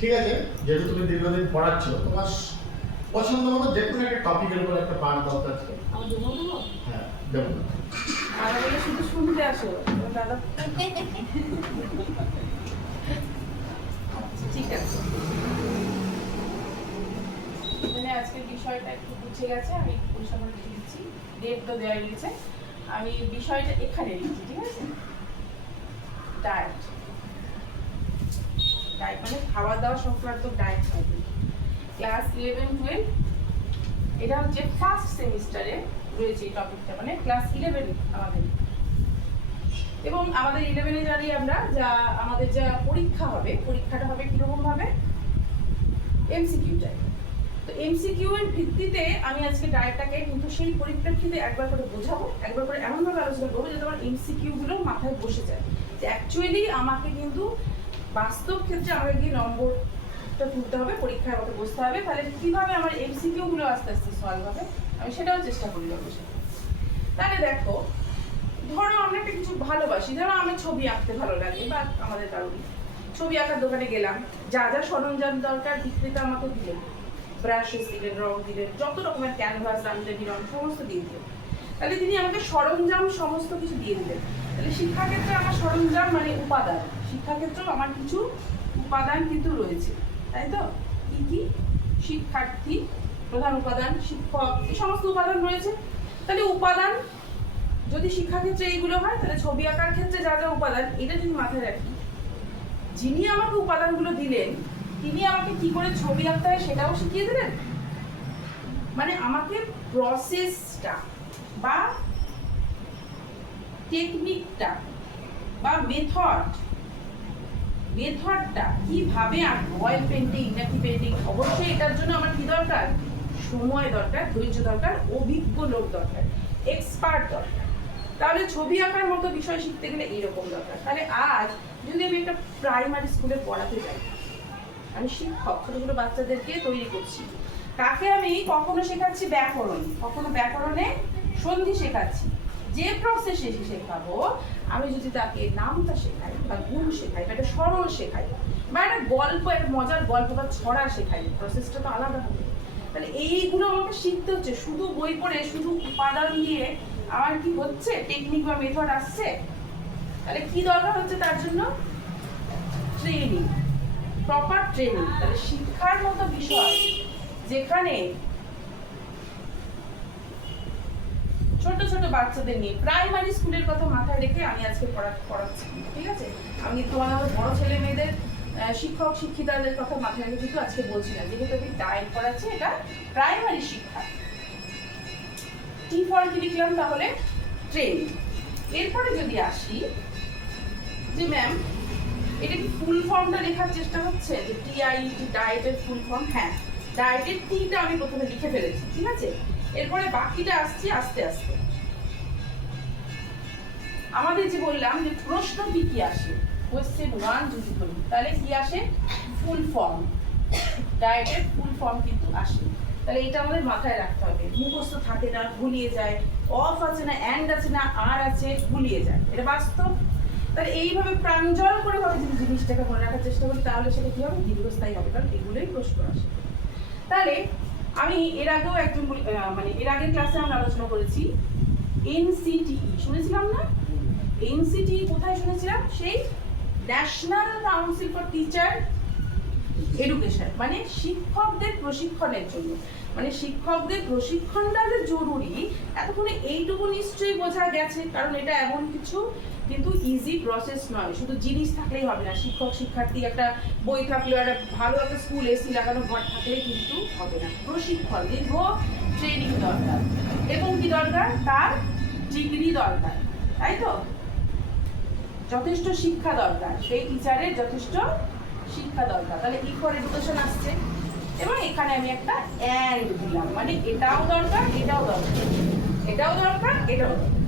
ঠিক আছে, যেহেতু তুমি দীর্ঘদিন পড়াচ্ছ, তোমার পছন্দ মতো যে কোনো একটা টপিকের উপর একটা পাঠ দাও আজকে। আমার জন্য দেবো? হ্যাঁ, দেবো। দাদা বলে শুধু শুনতে আসো দাদা। ঠিক আছে, মানে আজকের বিষয়টা একটু বুঝে গেছে, আমি পরিষ্কার করে লিখে দিচ্ছি, ডেট তো দেওয়া রয়েছে, আমি বিষয়টা এখানে লিখছি, ঠিক আছে? ডায়েট, ডায়েট মানে খাওয়া দাওয়া সংক্রান্ত ডায়েট থাকবে। ক্লাস 11-12 এটা হচ্ছে ফার্স্ট সেমিস্টারে রয়েছে এই টপিকটা, মানে ক্লাস 11 আমাদের। এবং আমাদের 11-এ জানি আমরা আমাদের যা পরীক্ষা হবে, পরীক্ষাটা হবে কিরকম ভাবে, এমসিকিউ টাইপ। তো এমসিকিউ এর ভিত্তিতে আমি আজকে ডায়েটটাকে কিন্তু সেই পরিপ্রেক্ষিতে একবার করে বোঝাবো, একবার করে এমনভাবে আলোচনা করবো যাতে আমার এমসিকিউ গুলো মাথায় বসে যায়, যে অ্যাকচুয়ালি আমাকে কিন্তু বাস্তব ক্ষেত্রে আমাকে গিয়ে নম্বরটা তুলতে হবে, পরীক্ষায় আমাকে বসতে হবে, তাহলে কিভাবে আমার এমসিকিউ গুলো আস্তে আস্তে সলভ হবে আমি সেটাও চেষ্টা করি অবশ্যই। তাহলে দেখো, ধরো আমরা একটা কিছু ভালোবাসি, ধরো আমার ছবি আঁকতে ভালো লাগে, বা আমাদের কারোরই ছবি আঁকার দোকানে গেলাম, যা যা সরঞ্জাম দরকার বিক্রেতা আমাকে দিলেন, ব্রাশেস দিলেন, রং দিলেন, যত রকমের ক্যানভাস, রামজানি রং সমস্ত দিয়ে দিলেন। তাহলে তিনি আমাকে সরঞ্জাম সমস্ত কিছু দিয়ে দিলেন। তাহলে শিক্ষাক্ষেত্রে আমার সরঞ্জাম মানে উপাদান, শিক্ষাক্ষেত্রেও আমার কিছু উপাদান কিন্তু রয়েছে, তাই তো? কি কি? শিক্ষার্থী, প্রধান উপাদান, শিক্ষক, এই সমস্ত উপাদান রয়েছে। তাহলে উপাদান যদি শিক্ষাক্ষেত্রে এইগুলো হয়, তাহলে ছবি আঁকার ক্ষেত্রে যা যা উপাদান, এটা যদি মাথায় রাখি, যিনি আমাকে উপাদানগুলো দিলেন তিনি আমাকে কি করে ছবি আঁকতে হয় সেটাও শিখিয়ে দিলেন। মানে আমাকে প্রসেসটা বা টেকনিকটা বা মেথডটা কিভাবে আঁকবো, অয়েল পেন্টিং নাকি পেন্টিং, অবশ্যই এটার জন্য আমার কি দরকার, সময় দরকার, ধৈর্য দরকার, অভিজ্ঞ লোক দরকার, এক্সপার্ট দরকার। তাহলে ছবি আঁকার মতো বিষয় শিখতে গেলে এইরকম দরকার। তাহলে আজ যদি আমি একটা প্রাইমারি স্কুলে পড়াতে যাই, আমি শিক্ষক, ছোট ছোট বাচ্চাদেরকে তৈরি করছি, তাকে আমি কখনো শেখাচ্ছি ব্যাকরণ, কখনো ব্যাকরণে সন্ধি শেখাচ্ছি, যে প্রসেসে শেখাবো আমি যদি তাকে নামটা শেখাই বা গুণ শেখাই বা একটা সরল শেখাই বা একটা গল্প, একটা মজার গল্প বা ছড়া শেখাই, প্রসেসটা তো আলাদা হবে। তাহলে এইগুলো আমাকে শিখতে হচ্ছে, শুধু বই পড়ে শুধু উপাদান দিয়ে আমার কি হচ্ছে, টেকনিক বা মেথড আসছে? তাহলে কি দরকার হচ্ছে তার জন্য? Training, proper training. তাহলে শিক্ষার মতো বিষয় যেখানে ছোট ছোট বাচ্চাদের নিয়ে, প্রাইমারি স্কুলের কথা মাথায় রেখে আমি আজকে পড়াচ্ছি, ঠিক আছে? আমি তোমাদের বড় ছেলে মেয়েদের শিক্ষক শিক্ষিকাদের কথা মাথায় রেখে কিন্তু আজকে বলছি না, যেহেতু আমি ডায়েট পড়াচ্ছি, এটা প্রাইমারি শিক্ষা। টি ফর কি লিখলাম তাহলে? ট্রেনিং। এরপরে যদি আসি যে ম্যাম এটা কি ফুল ফর্মটা লেখার চেষ্টা হচ্ছে, যে টিআইটি, ডায়েটের ফুল ফর্ম? হ্যাঁ, ডায়েটের টিটা আমি প্রথমে লিখে ফেলেছি, ঠিক আছে? এরপরে বাকিটা আসছি আস্তে আস্তে। আমাদের যে বললাম যে প্রশ্ন কি কি আসে, কোয়েশ্চেন 1 যদি করি তাহলে কি আসে, ফুল ফর্ম, ডায়েটের ফুল ফর্ম কিন্তু আসে। তাহলে এটা আমাদের মাথায় রাখতে হবে, মুখস্থ থাকে না, ভুলিয়ে যায়, অফ আছে না, অ্যান্ড আছে না, আর আছে, ভুলিয়ে যায়, এটা বাস্তব। তাহলে এইভাবে প্রাঞ্জল করে ভাবে যদি জিনিসটাকে মনে রাখার চেষ্টা করি তাহলে সেটা কি হবে, দীর্ঘস্থায়ী হবে, কারণ এগুলোই প্রশ্ন আসে। তাহলে আমি এর আগেও একজন মানে এর আগের ক্লাসে আমরা আলোচনা করেছি এনসিটিই, শুনেছিলাম না? এনসিটিই কোথায় শুনেছিলাম? সেই national council for teacher education, মানে শিক্ষকদের প্রশিক্ষণের জন্য। মানে শিক্ষকদের প্রশিক্ষণটা যে জরুরি, এতক্ষণে এইটুকু নিশ্চয়ই বোঝা গেছে, কারণ এটা এমন কিছু কিন্তু ইজি প্রসেস নয়, শুধু জিনিস থাকলেই হবে না। শিক্ষক শিক্ষার্থী একটা বই থাকলেও, একটা ভালো একটা স্কুল এসি লাগানো ঘর থাকলেই কিন্তু হবে না। প্রশিক্ষণ, দীর্ঘ ট্রেনিং দরকার, এবং কি দরকার, তার ডিগ্রি দরকার, তাই তো? যথেষ্ট শিক্ষা দরকার, সেই টিচারের যথেষ্ট শিক্ষা দরকার। তাহলে ই ফর এডুকেশন আসছে, এবং এখানে আমি একটা অ্যান্ড দিলাম, মানে এটাও দরকার, এটাও দরকার, এটাও দরকার, এটাও দরকার।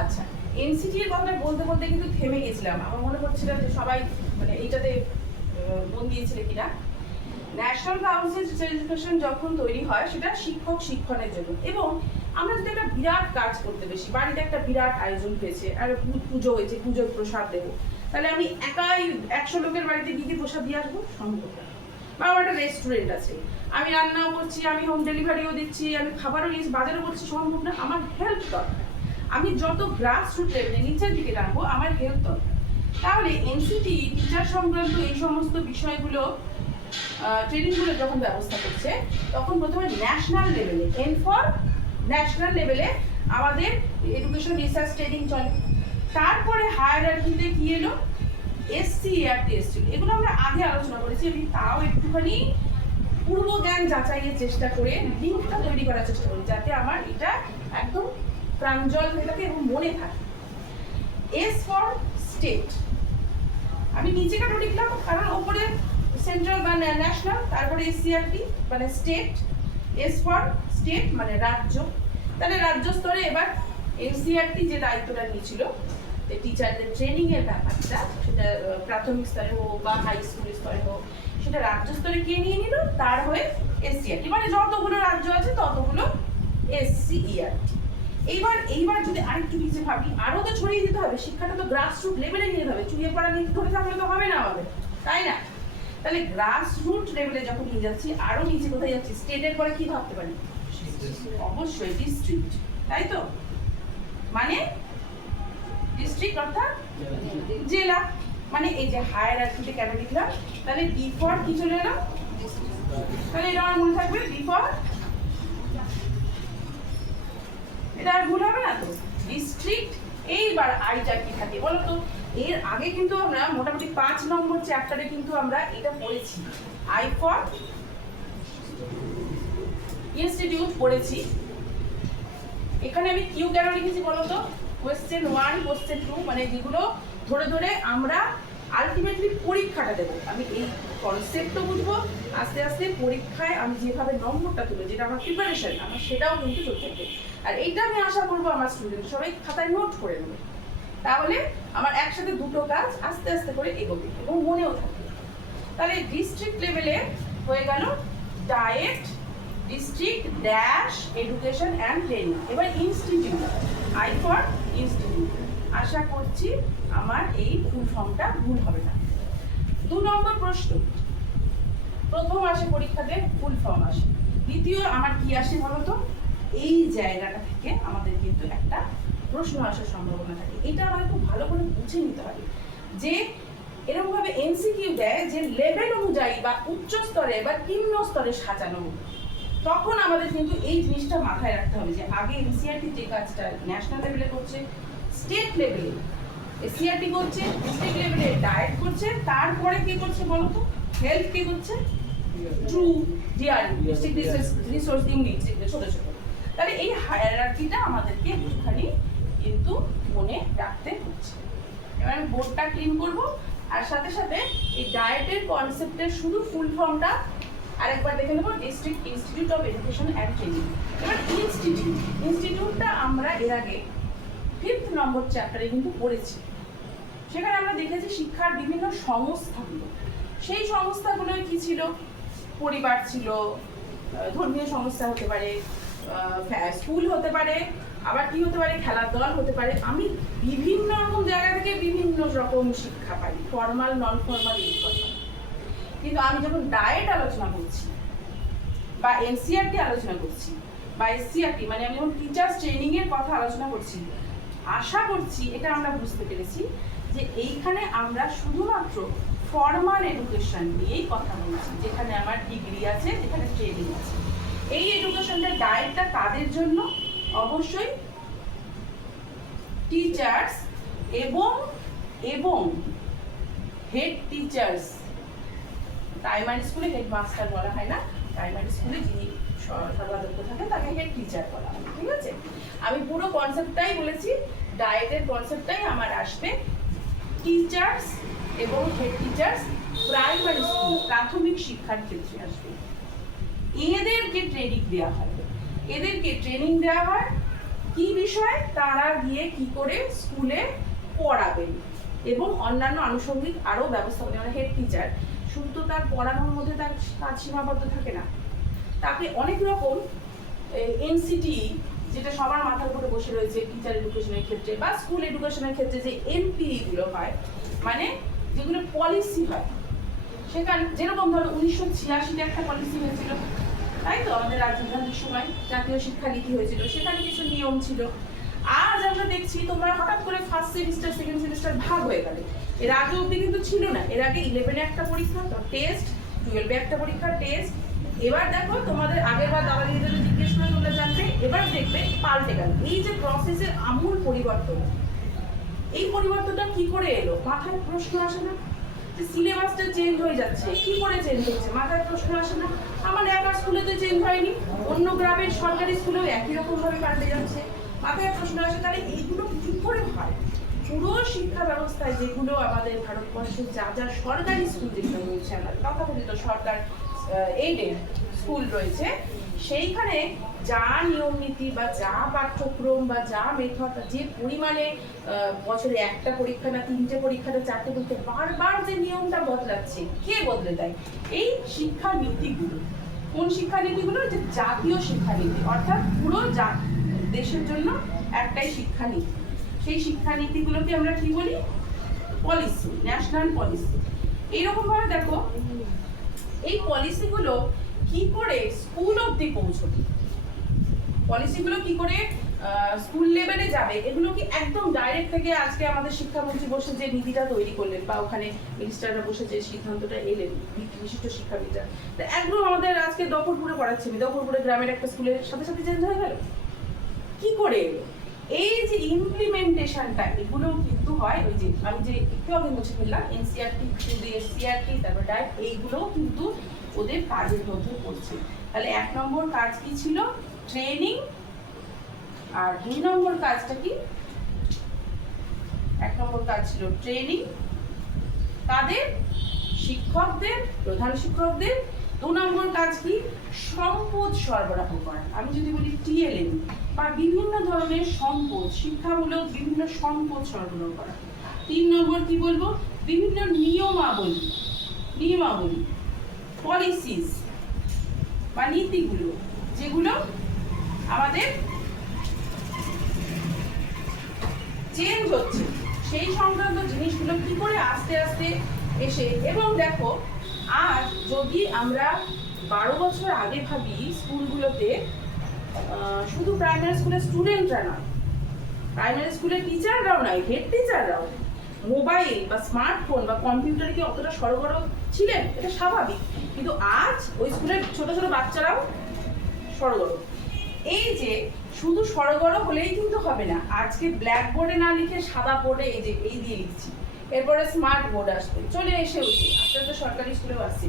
আচ্ছা, এনসিটি এর কথা বলতে বলতে কিন্তু থেমে গেছিলাম, আমার মনে হচ্ছিল যে সবাই মানে এইটাতে মন দিয়েছিলে কিনা। ন্যাশনাল কাউন্সিল টিচার এডুকেশন যখন তৈরি হয় সেটা শিক্ষক শিক্ষণের জন্য, এবং আমরা যদি একটা বিরাট কাজ করতে বেশি, বাড়িতে একটা বিরাট আয়োজন হয়েছে, আর পুজো হয়েছে, পুজোর প্রসাদ দেবো, তাহলে আমি একাই 100 লোকের বাড়িতে গিয়ে প্রসাদ দিয়ে আসবো? সম্ভব না। বা আমার একটা রেস্টুরেন্ট আছে, আমি রান্নাও করছি, আমি হোম ডেলিভারিও দিচ্ছি, আমি খাবারও নিয়ে বাজারও করছি, সম্ভব না। আমার হেল্প দরকার। আমি যত গ্রাস রুট লেভেলে নিচের দিকে রাখবো, আমার হেল্প দরকার। তাহলে এনসিটি টিচার সংক্রান্ত এই সমস্ত বিষয়গুলো ট্রেনিংগুলো যখন ব্যবস্থা করছে, তখন প্রথমে ন্যাশনাল লেভেলে, এন ফর ন্যাশনাল লেভেলে আমাদের এডুকেশন রিসার্চ ট্রেনিং চলে। তারপরে হায়ারার্কিতে কি এলো? এসসিইআরটি এসছিল। এগুলো আমরা আগে আলোচনা করেছি, আমি তাও একটুখানি পূর্ব জ্ঞান যাচাইয়ের চেষ্টা করে লিঙ্কটা তৈরি করার চেষ্টা করি, যাতে আমার এটা একদম প্রাঞ্জল হয়ে থাকে এবং মনে থাকে। এস ফর স্টেট, আমি নিচে কেন লিখলাম? কারণ ওপরে সেন্ট্রাল বা ন্যাশনাল, তারপরে এসসিইআরটি মানে স্টেট। এস ফর স্টেট মানে রাজ্য। তাহলে রাজ্য স্তরে এবার এনসিইআরটি যে দায়িত্বটা নিয়েছিল টিচারদের ট্রেনিং এর ব্যাপারটা, সেটা প্রাথমিক স্তরে হোক বা হাই স্কুল স্তরে হোক, সেটা রাজ্য স্তরে কে নিয়ে নিল? তার হয়ে এসসিইআরটি, মানে যতগুলো রাজ্য আছে ততগুলো এসসিইআরটি। এইবার যদি আরেকটু কিছু ভাবি, আরো তো ছড়িয়ে দিতে হবে, শিক্ষাটা তো গ্রাসরুট লেভেলে নিয়ে হবে, চুইয়ে পড়া নিয়ে ধরে থাকলে তো হবে না আমাদের, তাই না? তাহলে গ্রাসরুট লেভেলে যখন নিয়ে যাচ্ছি, আরো নিচে কোথায় যাচ্ছি? স্টেটের পরে কি ভাবতে পারি? অবশ্যই ডিস্ট্রিক্ট, তাই তো? মানে ডিস্ট্রিক্ট অর্থাৎ জেলা। মানে এই যে হায়ারার্কিতে কেন লিখলাম? তাহলে ডি ফর কি চলে এলো? তাহলে এটা আমার মনে থাকবে ডি ফর, এটা আর ভুল হবে না তো? ডিস্ট্রিক্ট। এইবার আইটা কি থাকে বলো তো? এর আগে কিন্তু আমরা মোটামুটি 5 নম্বর চ্যাপ্টারে কিন্তু আমরা এটা পড়েছি, আই ফর ইনস্টিটিউট পড়েছি। এখানে আমি কিউ কেন লিখেছি বলো তো? কোয়েশ্চেন 1, কোয়েশ্চেন 2, মানে যেগুলো ধরে ধরে আমরা আলটিমেটলি পরীক্ষাটা দেবো। আমি এই কনসেপ্টও বুঝবো, আস্তে আস্তে পরীক্ষায় আমি যেভাবে নম্বরটা তুলো, যেটা আমার প্রিপারেশন, আমার সেটাও কিন্তু চলতে থাকবে। আর এইটা আমি আশা করবো আমার স্টুডেন্ট সবাই খাতায় নোট করে নেবে, তাহলে আমার একসাথে দুটো কাজ আস্তে আস্তে করে এগোবে এবং মনেও থাকবে। তাহলে ডিস্ট্রিক্ট লেভেলে হয়ে গেল diet, district dash education and training. এবার ইনস্টিটিউট, আই ফর ইনস্টিটিউট। আশা করছি আমার এই ফুল ফর্মটা ভুল হবে না। 2 নম্বর প্রশ্ন, প্রথম আসে পরীক্ষাতে ফুল ফর্ম আসে, দ্বিতীয় আমার কি আসে বলতো? এই জায়গাটা থেকে আমাদের কিন্তু একটা প্রশ্ন আসার সম্ভাবনা থাকে। এটা আমাদের খুব ভালো করে বুঝে নিতে হবে যে এরকম ভাবে এমসিকিউ দেয় যে লেভেল অনুযায়ী বা উচ্চ স্তরে বা নিম্ন স্তরে সাজানো, তখন আমাদের কিন্তু এই জিনিসটা মাথায় রাখতে হবে যে আগে এনসিইআরটি যে কাজটা ন্যাশনাল লেভেলে করছে, স্টেট লেভেলে এসসিইআরটি করছে, ডিস্ট্রিক্ট লেভেলে ডায়েট করছে, তারপরে কি করছে বলতো? হেলথ কি করছে? Through DR district resource unit, ছোট ছোট। তাহলে এই হায়ারার্কিটা আমাদেরকে একটুখানি কিন্তু মনে রাখতে হচ্ছে। এবার আমি বোর্ডটা ক্লিন করব, আর সাথে সাথে এই ডায়েটের কনসেপ্টের শুধু ফুল ফর্মটা আরেকবার দেখে নেব, district institute of education and training. এবার ইনস্টিটিউটটা আমরা এর আগে 5th নম্বর চ্যাপ্টারে কিন্তু পড়েছি। সেখানে আমরা দেখেছি শিক্ষার বিভিন্ন সংস্থাগুলো, সেই সংস্থাগুলো কি ছিল? পরিবার ছিল, ধর্মীয় সংস্থা হতে পারে, স্কুল হতে পারে, আবার কি হতে পারে? খেলার দল হতে পারে। আমি বিভিন্ন রকম জায়গা থেকে বিভিন্ন রকম শিক্ষা পাই, ফর্মাল, নন ফর্মাল, ইনফর্মাল। কিন্তু আমি যখন ডায়েট আলোচনা করছি বা এনসিইআরটি আলোচনা করছি বা এসসিইআরটি, মানে আমি যখন টিচার্স ট্রেনিং এর কথা আলোচনা করছি, আশা করছি এটা আমরা বুঝতে পেরেছি যে এইখানে আমরা শুধুমাত্র ফর্মাল এডুকেশন নিয়েই কথা বলছি, যেখানে আমার ডিগ্রি আছে, যেখানে ট্রেনিং আছে। এই এডুকেশনটা ডায়েটটা তাদের জন্য অবশ্যই টিচার্স এবং হেড টিচার্স। প্রাইমারি স্কুলে হেডমাস্টার বলা হয় না, প্রাইমারি স্কুলে যিনি সর্বাধ্যক্ষ থাকেন তাকে হেড টিচার বলা হয়, ঠিক আছে? আমি পুরো কনসেপ্টটাই বলেছি, ডায়েটের কনসেপ্টটাই আমার আসবে টিচার্স এবং হেড টিচার্স প্রাইমারি স্কুল, প্রাথমিক শিক্ষার ক্ষেত্রে আসবে। এদেরকে ট্রেনিং দেওয়া হয়, কি বিষয়? তারা গিয়ে কি করে স্কুলে পড়াবেন এবং অন্যান্য আনুষঙ্গিক আরো ব্যবস্থা করে। মানে হেড টিচার শুধু তো তার পড়ানোর মধ্যে তার কাজ সীমাবদ্ধ থাকে না, তাকে অনেক রকম এনসিটি যেটা সবার মাথার উপরে বসে রয়েছে টিচার এডুকেশনের ক্ষেত্রে বা স্কুল এডুকেশনের ক্ষেত্রে, যে এনপি গুলো হয়, মানে যেগুলো পলিসি হয়, সেখানে যেরকম ধরো 1986-তে একটা পলিসি হয়েছিল, তাই তো, আমাদের রাজীব গান্ধীর সময় জাতীয় শিক্ষানীতি হয়েছিল, সেখানে কিছু নিয়ম ছিল। আজ আমরা দেখছি তোমরা হঠাৎ করে ফার্স্ট সেমিস্টার সেকেন্ড সেমিস্টার ভাগ হয়ে গেলে, এর আগে অবধি কিন্তু ছিল না। এর আগে 11-এ একটা পরীক্ষা টেস্ট, 12-এ একটা পরীক্ষা টেস্ট। এবার দেখো তোমাদের আগের বার দাদা দিদিদের জিজ্ঞেস করে তোমরা জানবে, এবার দেখবে পাল্টে গেল। এই যে প্রসেসের আমূল পরিবর্তন, এই পরিবর্তনটা কি করে এলো? মাথায় প্রশ্ন আসে না? সিলেবাসটা চেঞ্জ হয়ে যাচ্ছে, কি করে চেঞ্জ হচ্ছে? মাথায় প্রশ্ন আসে না? আমার একা স্কুলেতে চেঞ্জ হয়নি, অন্য গ্রামের সরকারি স্কুলেও একই রকম ভাবে পাল্টে যাচ্ছে। মাথায় প্রশ্ন আসে, তাহলে এইগুলো কি করে হয়? পুরো শিক্ষা ব্যবস্থায় যেগুলো আমাদের ভারতবর্ষে যা যা সরকারি স্কুল যেগুলো রয়েছে, আমাদের তথাকথিত সরকার এইডেড স্কুল রয়েছে, সেইখানে যা নিয়ম নীতি বা যা পাঠ্যক্রম বা যা মেথড, যে পরিমাণে বছরে একটা পরীক্ষা না 3টে পরীক্ষা না 4টে পরীক্ষা, বারবার যে নিয়মটা বদলাচ্ছে, কে বদলে দেয়? এই শিক্ষা নীতিগুলো। কোন শিক্ষা নীতিগুলো? যে জাতীয় শিক্ষানীতি, অর্থাৎ পুরো দেশের জন্য একটাই শিক্ষানীতি। সেই শিক্ষানীতিগুলোকে আমরা কি বলি? Policy, national policy. এইরকম ভাবে দেখো এই পলিসিগুলো কি করে স্কুল অবধি পৌঁছবে, পলিসিগুলো কি করে স্কুল লেভেলে যাবে, এগুলো কি একদম ডাইরেক্ট থেকে আজকে আমাদের শিক্ষামন্ত্রী বসে যে নীতিটা তৈরি করলেন বা ওখানে মিনিস্টাররা বসে যে সিদ্ধান্তটা এলেন, বিশিষ্ট শিক্ষাবিদরা, একদম আমাদের আজকে দখলপুরে পড়াচ্ছে, দখলপুরে গ্রামের একটা স্কুলের সাথে সাথে চেঞ্জ হয়ে গেল? কি করে এলো? এই যে ইমপ্লিমেন্টেশনটা, এগুলো কিন্তু হয় ওই যে আমি যে একটু আগে মুছে ফেললাম, এনসিআরটি, এসসিআরটি, তারপর ডায়েট, এইগুলো কিন্তু ওদের কাজের মধ্যে পড়ছে। তাহলে 1 নম্বর কাজ কি ছিল? ট্রেনিং। আর 2 নম্বর কাজটা কি? 1 নম্বর কাজ ছিল ট্রেনিং, তাদের শিক্ষকদের, প্রধান শিক্ষকদের। 2 নম্বর কাজ কি? সম্পদ সরবরাহ করা। আমি যদি বলি টিএলএম বা বিভিন্ন ধরনের সম্পদ, শিক্ষামূলক বিভিন্ন সম্পদ সরবরাহ করা। 3 নম্বর কি বলবো? বিভিন্ন নিয়মাবলী, পলিসিস বা নীতিগুলো, যেগুলো আমাদের চেঞ্জ হচ্ছে, সেই সংক্রান্ত জিনিসগুলো কি করে আস্তে আস্তে এসে। এবং দেখো আজ যদি আমরা 12 বছর আগে ভাবি, স্কুলগুলোতে শুধু প্রাইমারি স্কুলের স্টুডেন্টরা নয়, প্রাইমারি স্কুলের টিচাররাও নয়, হেড টিচাররাও মোবাইল বা স্মার্টফোন বা কম্পিউটারে কি অতটা সরগরম ছিলেন? এটা স্বাভাবিক। কিন্তু আজ ওই স্কুলের ছোট ছোট বাচ্চারাও সরগরম। এই যে শুধু সরগরম হলেই কিন্তু হবে না, আজকে ব্ল্যাক বোর্ডে না লিখে সাদা বোর্ডে এই যে এই দিয়ে লিখছি, এরপরে স্মার্ট বোর্ড আসবে, চলে এসেছে, আস্তে আস্তে সরকারি স্কুলেও আসছে।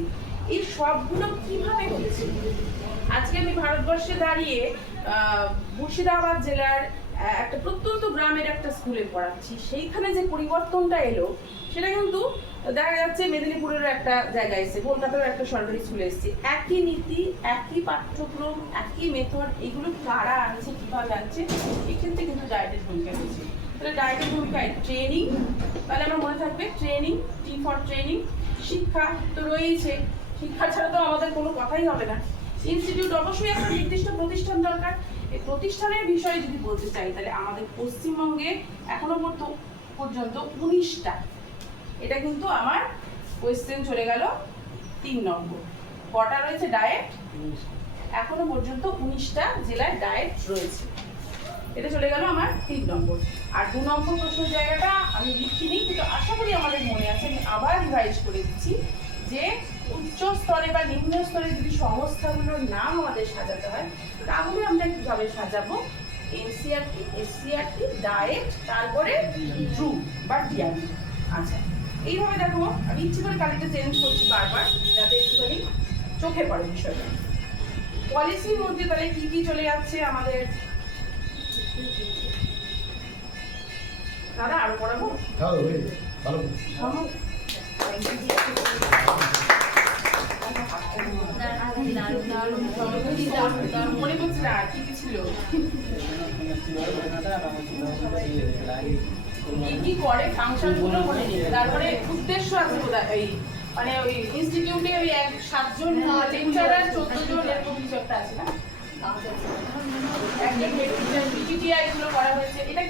এই সবগুলো কিভাবে হচ্ছে? আজকে আমি ভারতবর্ষে দাঁড়িয়ে মুর্শিদাবাদ জেলার একটা প্রত্যন্ত গ্রামের একটা স্কুলে পড়াচ্ছি, সেইখানে যে পরিবর্তনটা এলো সেটা কিন্তু দেখা যাচ্ছে মেদিনীপুরেরও একটা জায়গায় এসেছে, কলকাতারও একটা সরকারি স্কুলে এসেছে। একই নীতি, একই পাঠ্যক্রম, একই মেথড, এগুলো কারা আনছে, কিভাবে আনছে, এক্ষেত্রে কিন্তু ডায়েটের ভূমিকা রয়েছে। তাহলে ডায়েটের ভূমিকায় ট্রেনিং, তাহলে আমার মনে থাকবে ট্রেনিং, টি ফর ট্রেনিং। শিক্ষা তো রয়েছে, শিক্ষা ছাড়া তো আমাদের কোনো কথাই হবে না। ইনস্টিটিউট, অবশ্যই একটা নির্দিষ্ট প্রতিষ্ঠান দরকার। এই প্রতিষ্ঠানের বিষয়ে যদি বলতে চাই, তাহলে আমাদের পশ্চিমবঙ্গে এখনো পর্যন্ত 19টা, এটা কিন্তু আমার কোয়েশ্চেন চলে গেল 3 নম্বর। কটা রয়েছে ডায়েট? এখনো পর্যন্ত 19টা জেলায় ডায়েট রয়েছে, এটা চলে গেল আমার 3 নম্বর। আর 2 নম্বর প্রশ্নের জায়গাটা আমি লিখিনি, কিন্তু আশা করি আমাদের মনে আছে, আমি আবার রিভাইজ করে দিচ্ছি যে উচ্চ স্তরে বা নিম্ন স্তরে যদি সংস্থাগুলোর নাম আমাদের সাজাতে হয়, তাহলে আমরা কিভাবে সাজাবো? এনসিআরটি, এসসিআরটি, ডায়েট, তারপরে ড্রু বা ডিআরডি। আচ্ছা, এইভাবে দেখো, আমি ইচ্ছে করে কালিটা চেঞ্জ করছি বারবার, যাতে একটুখানি চোখে পড়ে বিষয়টা। পলিসির মধ্যে তাহলে কি কি চলে যাচ্ছে আমাদের? দাদা আরো পড়াবো? মনে পড়ছে না কি কি ছিল, কি করে ফাংশন গুলো মনে নেই। তারপরে উদ্দেশ্য আছে বোধহয়, এই মানে ওই ইনস্টিটিউটে ওই 7 জন লেকচারার, 14 জন এরকম কিছু একটা আছে না? একজন হেড টিচার, PTTI এগুলো করা হয়েছে। এটা